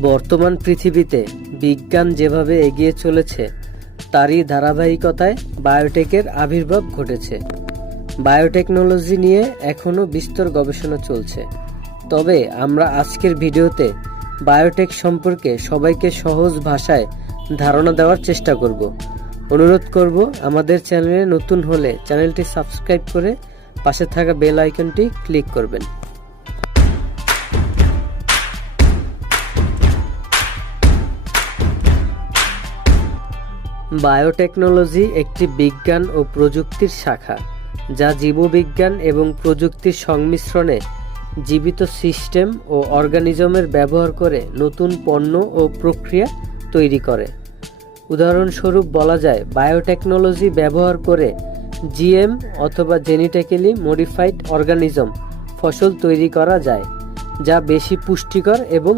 বর্তমান পৃথিবীতে বিজ্ঞান যেভাবে এগিয়ে চলেছে তারই ধারাবাহিকতায় বায়োটেকের আবির্ভাব ঘটেছে। বায়োটেকনোলজি নিয়ে এখনও বিস্তর গবেষণা চলছে। তবে আমরা আজকের ভিডিওতে বায়োটেক সম্পর্কে সবাইকে সহজ ভাষায় ধারণা দেওয়ার চেষ্টা করব। অনুরোধ করব আমাদের চ্যানেলে নতুন হলে চ্যানেলটি সাবস্ক্রাইব করে পাশে থাকা বেল আইকনটি ক্লিক করবেন। বায়োটেকনোলজি একটি বিজ্ঞান ও প্রযুক্তির শাখা, যা জীববিজ্ঞান এবং প্রযুক্তির সংমিশ্রণে জীবিত সিস্টেম ও অর্গানিজমের ব্যবহার করে নতুন পণ্য ও প্রক্রিয়া তৈরি করে। উদাহরণস্বরূপ বলা যায়, বায়োটেকনোলজি ব্যবহার করে জিএম অথবা জেনেটিক্যালি মডিফাইড অর্গানিজম ফসল তৈরি করা যায়, যা বেশি পুষ্টিকর এবং